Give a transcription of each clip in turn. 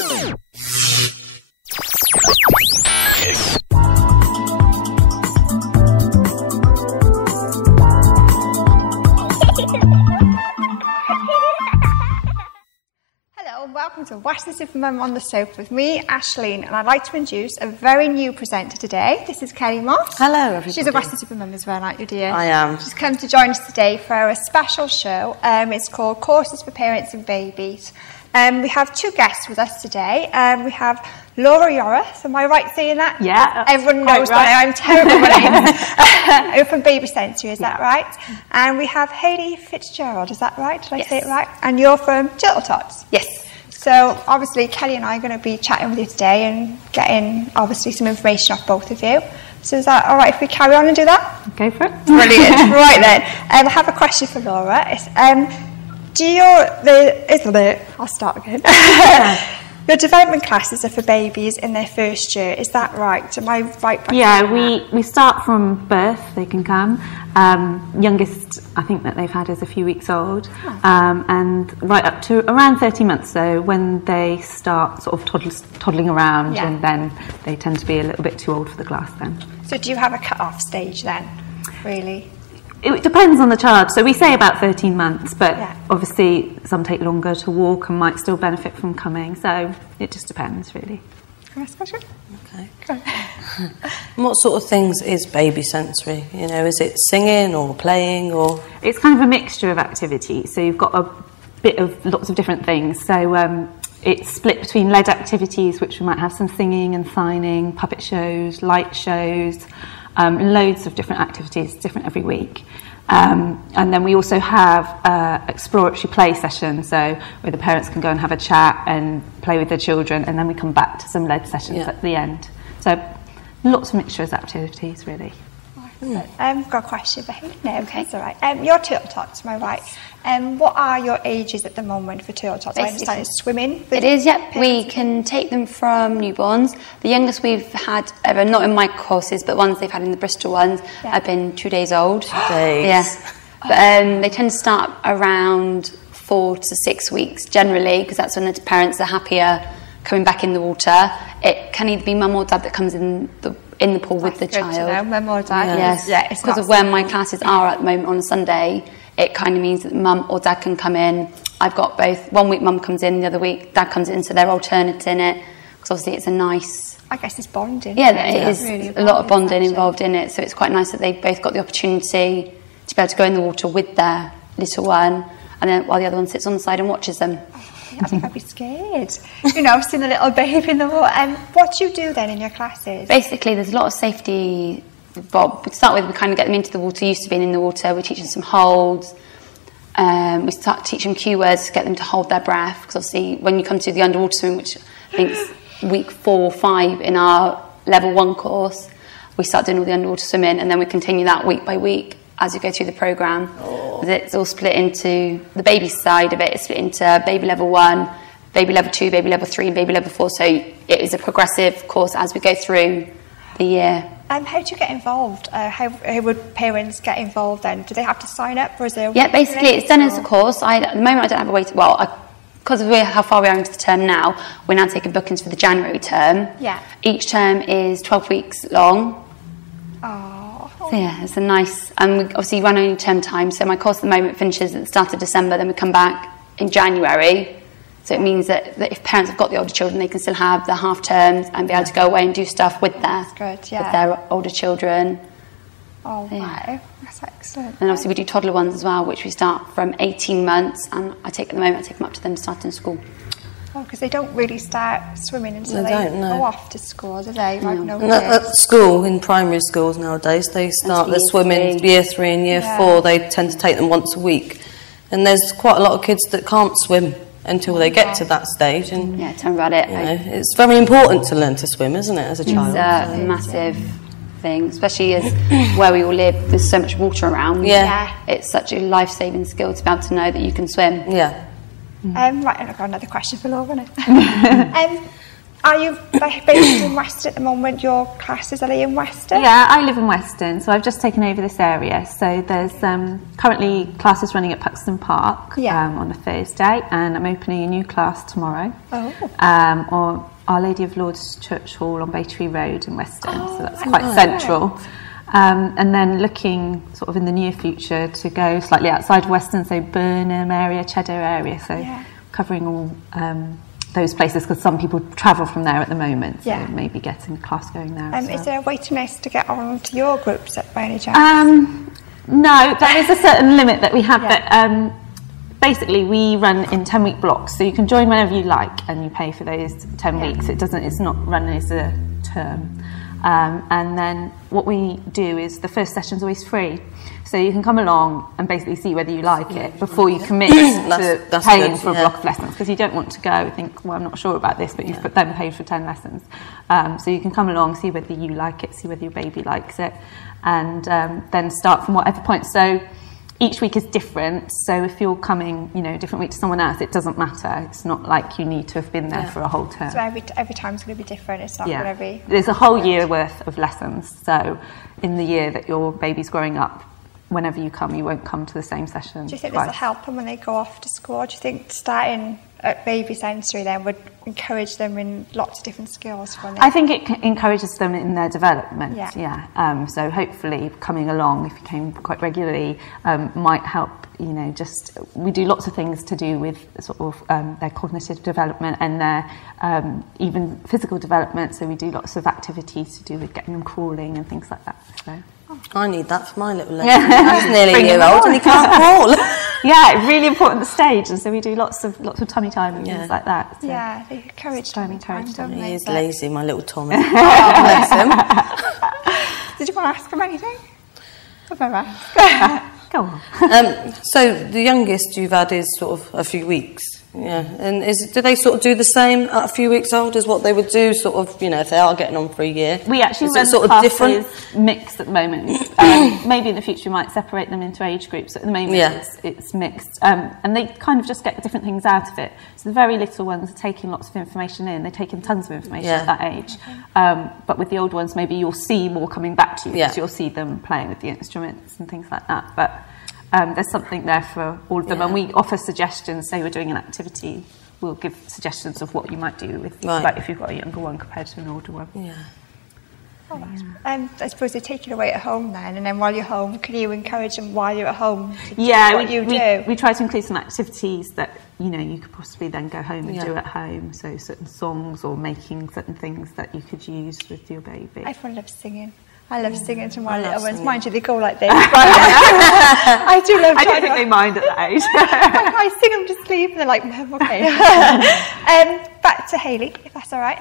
Welcome to Weston-super-Mum on the sofa with me, Ashleen, and I'd like to introduce a very new presenter today. This is Kelly Moss. Hello, everybody. She's a Weston-super-Mum as well, aren't you, dear? I am. She's come to join us today for a special show. It's called Courses for Parents and Babies. We have two guests with us today. We have Laura Yorath, am I right saying that? Yeah. Everyone knows that I'm terrible with names. From Baby Sensory, is that right? And we have Hayley Fitzgerald, is that right? Did I say it right? And you're from Turtle Tots? Yes. So obviously Kelly and I are going to be chatting with you today and getting obviously some information off both of you. So is that all right if we carry on and do that? Go for it. Brilliant. Right then. I have a question for Laura. It's, I'll start again. Your development classes are for babies in their first year. Is that right? Am I right? Yeah, we start from birth. They can come. Youngest I think that they've had is a few weeks old, and right up to around 30 months. So when they start sort of toddling around, and then they tend to be a little bit too old for the class then. So do you have a cut-off stage then, really? It depends on the child. So we say about 13 months, but obviously some take longer to walk and might still benefit from coming. So it just depends, really. Next question. Okay. And what sort of things is baby sensory? You know, is it singing or playing or? It's kind of a mixture of activities. So you've got a bit of lots of different things. So it's split between lead activities, which we might have some singing and signing, puppet shows, light shows. Loads of different activities, different every week. And then we also have exploratory play sessions, so where the parents can go and have a chat and play with their children, and then we come back to some lead sessions at the end. So lots of mixtures of activities, really. I've got a question for Hayley. No, okay, it's all right. You're Turtle Tots, am I right? What are your ages at the moment for Turtle Tots? I understand it's swimming. It is, yep. We can take them from newborns. The youngest we've had ever, not in my courses, but ones they've had in the Bristol ones, have been 2 days old. Yeah. But they tend to start around 4 to 6 weeks generally, because that's when the parents are happier coming back in the water. It can either be mum or dad that comes in the pool with the child. To know, mum or dad. Yes, it's because of where my classes are at the moment on a Sunday. It kind of means that mum or dad can come in. I've got both. 1 week mum comes in, the other week dad comes in, so they're alternates in it. Because obviously it's a nice... I guess it's bonding. Yeah, it is really a lot of bonding involved in it. So it's quite nice that they've both got the opportunity to be able to go in the water with their little one, and then while the other one sits on the side and watches them. I think I'd be scared. You know, seeing a little baby in the water. What do you do then in your classes? Basically, there's a lot of safety. Well, to start with, we kind of get them into the water, used to being in the water. We teach them some holds. We start to teach them cue words to get them to hold their breath. Because obviously, when you come to the underwater swim, which I think is week 4 or 5 in our level 1 course, we start doing all the underwater swimming, and then we continue that week by week as we go through the programme. It's all split into the baby side of it. It's split into baby level 1, baby level 2, baby level 3, and baby level 4. So it is a progressive course as we go through the year. How do you get involved? How would parents get involved then? Do they have to sign up, or is there? Yeah, basically it's done as a course. At the moment I don't have a wait. Well, because of how far we are into the term now, we're now taking bookings for the January term. Yeah. Each term is 12 weeks long. So yeah, it's a nice, and we obviously run only term time, so my course at the moment finishes at the start of December, then we come back in January. So it means that if parents have got the older children, they can still have the half terms and be able to go away and do stuff with with their older children. Oh, wow. That's excellent. And obviously we do toddler ones as well, which we start from 18 months, and I take them up to them starting school. Oh, because they don't really start swimming until they go off to school, do they? No. At school, in primary schools nowadays, they start their swimming year 3 and year 4. They tend to take them once a week. And there's quite a lot of kids that can't swim until they get to that stage. And tell me about it. You know, it's very important to learn to swim, isn't it, as a child? It's a massive thing, especially as where we all live, there's so much water around. It's such a life-saving skill to be able to know that you can swim. Right, I've got another question for Laura. Are you based in Weston at the moment? Your classes, are they in Weston? Yeah, I live in Weston, so I've just taken over this area. So there's currently classes running at Puxton Park on a Thursday, and I'm opening a new class tomorrow on Our Lady of Lourdes Church Hall on Baytree Road in Weston, so that's quite central. And then looking sort of in the near future to go slightly outside Weston, so Burnham area, Cheddar area, so covering all those places, because some people travel from there at the moment, so maybe getting a class going there as well. Is there a waiting list to get on to your groups by any chance? No, there is a certain limit that we have, but basically we run in 10-week blocks, so you can join whenever you like and you pay for those 10 weeks. It's not run as a term. And then what we do is the first session's always free, so you can come along and basically see whether you like it before you commit to paying for a block of lessons, because you don't want to go and think, well, I'm not sure about this, but you've then paid for 10 lessons. So you can come along, see whether you like it, see whether your baby likes it, and then start from whatever point. So each week is different, so if you're coming, a different week to someone else, it doesn't matter. It's not like you need to have been there for a whole term. So every time's going to be different. It's not going to be... There's a whole year worth of lessons, so in the year that your baby's growing up, whenever you come, you won't come to the same session. Do you think this will help them when they go off to school? Do you think starting at baby sensory then would encourage them in lots of different skills? I think it encourages them in their development, so hopefully coming along, if you came quite regularly, might help, we do lots of things to do with sort of their cognitive development and their even physical development, so we do lots of activities to do with getting them crawling and things like that. So. I need that for my little lady. He's nearly a year old and he can't crawl. Really important stage, and so we do lots of tummy time and things like that. So they encourage tummy time, don't they? He is lazy, my little Tommy. Bless him. Did you want to ask him anything? I've never asked. Go on. So the youngest you've had is sort of a few weeks. Yeah, and do they sort of do the same at a few weeks old as what they would do, sort of, if they are getting on for a year? We actually run sort of different, mixed at the moment. Maybe in the future we might separate them into age groups. At the moment, it's mixed, and they kind of just get different things out of it. So the very little ones are taking lots of information in; they're taking tons of information at that age. But with the old ones, maybe you'll see more coming back to you because you'll see them playing with the instruments and things like that. But there's something there for all of them, and we offer suggestions. Say we're doing an activity, we'll give suggestions of what you might do with, like if you've got a younger one compared to an older one. I suppose they take it away at home then, and then while you're home, can you encourage them while you're at home to do what you do? We try to include some activities that you could possibly then go home and do at home. So certain songs or making certain things that you could use with your baby. Everyone loves singing. I love singing to my little ones. Mind you, they go like this. I do love. I don't think they mind at that age. I sing them to sleep, and they're like, okay. Back to Hayley, if that's all right.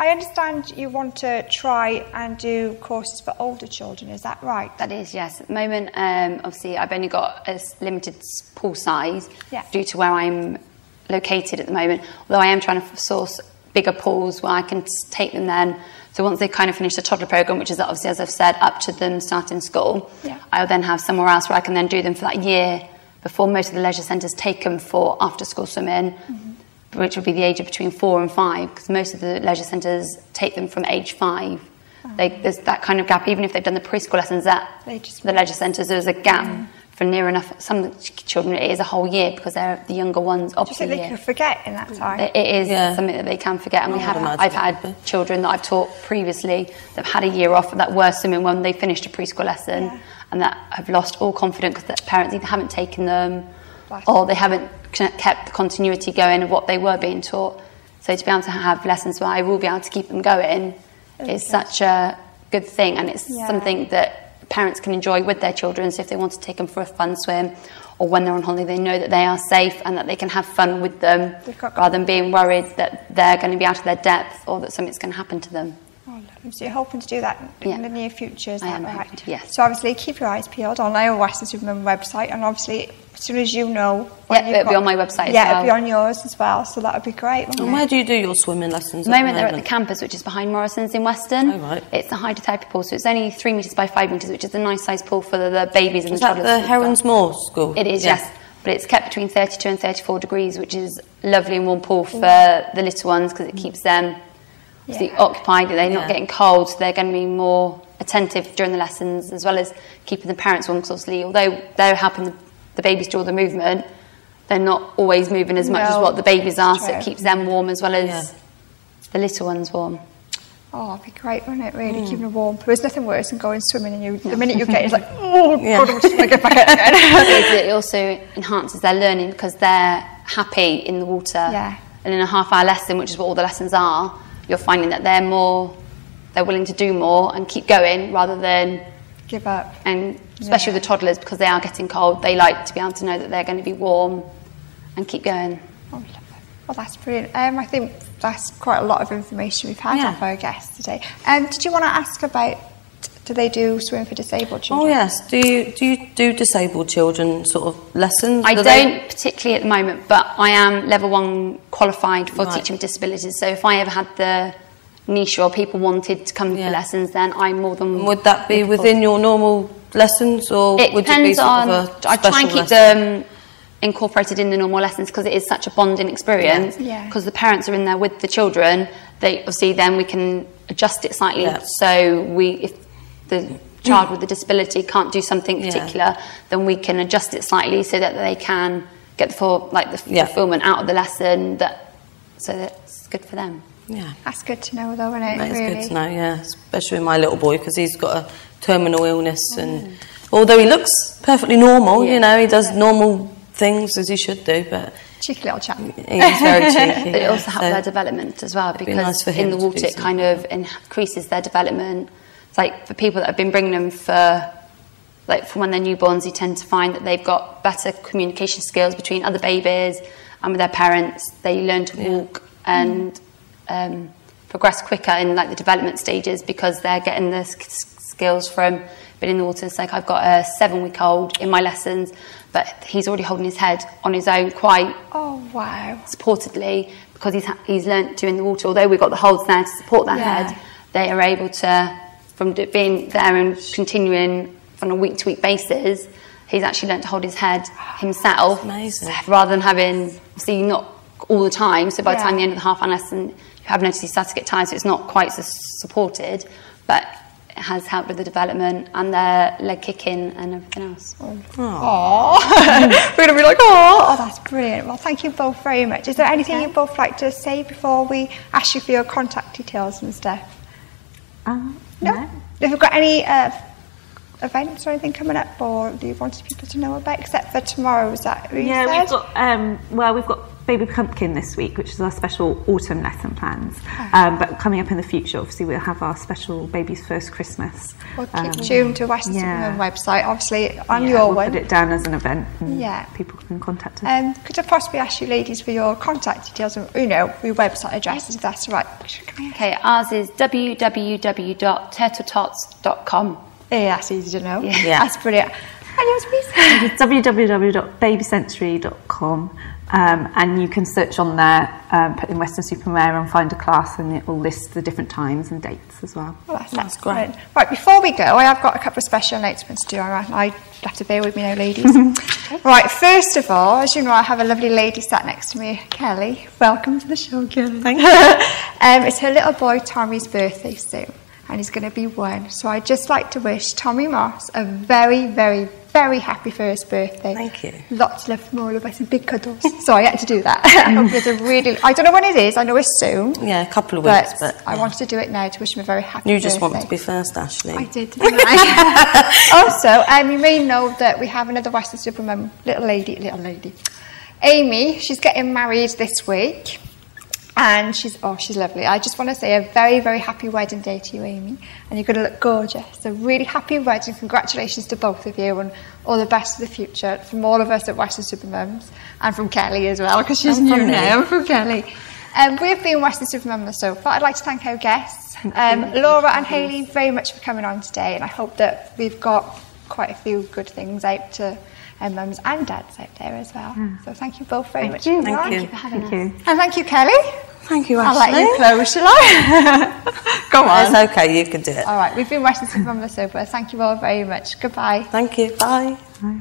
I understand you want to try and do courses for older children. Is that right? That is, yes. At the moment, obviously, I've only got a limited pool size due to where I'm located at the moment. Although I am trying to source bigger pools where I can take them then. So once they've kind of finished the toddler programme, which is obviously, as I've said, up to them starting school, I'll then have somewhere else where I can then do them for that year before most of the leisure centres take them for after-school swimming, which would be the age of between 4 and 5, because most of the leisure centres take them from age 5. There's that kind of gap. Even if they've done the preschool lessons at the leisure centres, there's a gap for near enough. Some children, it is a whole year because they're the younger ones of the year. Do you think they could forget in that time? It is something that they can forget, and I've had children that I've taught previously that have had a year off that were swimming when they finished a preschool lesson and that have lost all confidence because their parents either haven't taken them or they haven't kept the continuity going of what they were being taught. So to be able to have lessons where I will be able to keep them going is such a good thing, and it's something that parents can enjoy with their children. So if they want to take them for a fun swim, or when they're on holiday, they know that they are safe and that they can have fun with them rather than being worried that they're going to be out of their depth or that something's going to happen to them. So you're hoping to do that in the near future, is that right? Yes. So obviously keep your eyes peeled on our Weston-super-Mum website, and obviously as soon as you know... it'll be on my website as well. it'll be on yours as well, so that would be great. And where do you do your swimming lessons? At the moment, they're at the campus, which is behind Morrison's in Weston. Oh, right. It's a hydrotherapy pool, so it's only 3 metres by 5 metres, which is a nice size pool for the babies and the toddlers. Is that the Herons Moor school? It is, yes. But it's kept between 32 and 34 degrees, which is lovely and warm pool for the little ones because it keeps them obviously occupied, they're not getting cold, so they're going to be more attentive during the lessons, as well as keeping the parents warm, because obviously although they're helping the babies do all the movement, they're not always moving as much as what the babies are, so it keeps them warm as well as the little ones warm. Oh, it'd be great, wouldn't it, really, keeping them warm. There's nothing worse than going swimming and the minute you get it, it's like, oh, God, I'm just going to get back out again. It also enhances their learning because they're happy in the water. Yeah. And in a half-hour lesson, which is what all the lessons are, you're finding that they're willing to do more and keep going rather than give up. And especially with the toddlers, because they are getting cold, they like to be able to know that they're going to be warm and keep going. Oh, love it. Well, that's brilliant. I think that's quite a lot of information we've had off our guests today. Did you want to ask about, do they do swim for disabled children? Oh, yes. Do you do disabled children sort of lessons? I don't particularly at the moment, but I am level 1 qualified for teaching with disabilities. So if I ever had the niche or people wanted to come for lessons, then I'm more than... Would that be within your normal lessons, or would it be sort of a special I try and keep them incorporated in the normal lessons, because it is such a bonding experience, because the parents are in there with the children. They obviously then we can adjust it slightly, so if the child with the disability can't do something particular, then we can adjust it slightly so that they can get the fulfillment out of the lesson, so that's good for them. Yeah, that's good to know, though, isn't it? That is really good to know, yeah, especially with my little boy, because he's got a terminal illness, and although he looks perfectly normal, you know, he does normal things as he should do, but cheeky little chap. He's very cheeky. But it also helps their development as well, because in the water it kind of increases their development. It's like for people that have been bringing them from when they're newborns, you tend to find that they've got better communication skills between other babies and with their parents. They learn to walk and progress quicker in the development stages, because they're getting the skills from being in the water. It's like I've got a 7-week-old in my lessons, but he's already holding his head on his own quite supportedly, because he's learnt to in the water. Although we've got the holds there to support that head, they are able to, from being there and continuing on a week-to-week basis, he's actually learnt to hold his head himself. Amazing. Rather than having, obviously not all the time, so by the time the end of the half-hour lesson, you have noticed he starts to get tired, so it's not quite so supported, but it has helped with the development and their leg kicking and everything else. We're going to be like, oh, that's brilliant. Well, thank you both very much. Is there anything you'd both like to say before we ask you for your contact details and stuff? No? Have you got any events or anything coming up, or do you want people to know about, except for tomorrow? Is that what you said? We've got Baby Pumpkin this week, which is our special autumn lesson plans. But coming up in the future, obviously, we'll have our special Baby's First Christmas. Well, keep tuned to Weston-super-Mum website, obviously, on your one. We'll put it down as an event, and people can contact us. Could I possibly ask you ladies for your contact details and, your website addresses, if that's right? Okay, ours is www.turtletots.com. Yeah, that's easy to know. Yeah. That's brilliant. And yours, please? It's www.babysensory.com. And you can search on there, put in Weston-super-Mum and find a class, and it will list the different times and dates as well. Well, that's great. Right, before we go, I have got a couple of special announcements to do. I have to bear with me now, ladies. Right, first of all, as you know, I have a lovely lady sat next to me, Kelly. Welcome to the show, Kelly. Thank you. It's her little boy Tommy's birthday soon, and he's going to be 1. So I'd just like to wish Tommy Moss a very, very, very happy first birthday. Thank you. Lots of love from all of us and big cuddles. So I had to do that. I hope there's I don't know when it is, I know it's soon. Yeah, a couple of weeks. But I wanted to do it now to wish him a very happy birthday. You just want to be first, Ashley. I did, didn't I? Also, you may know that we have another Weston-super-Mum little lady. Amy, she's getting married this week. And she's lovely. I just want to say a very, very happy wedding day to you, Amy. And you're going to look gorgeous. So really happy wedding. Congratulations to both of you, and all the best for the future from all of us at Weston-super-Mums, and from Kelly as well, because she's new now. From Kelly. We've been Weston-super-Mum on the sofa. I'd like to thank our guests, Laura and Hayley, very much for coming on today. And I hope that we've got quite a few good things out to mums and dads out there as well. So thank you both very much. Thank you for having us. And thank you, Kelly. Thank you, Ashley. I'll let you close, shall I? Go on. It's okay, you can do it. All right, we've been Weston-super-Mum on the sofa. Thank you all very much. Goodbye. Thank you. Bye. Bye.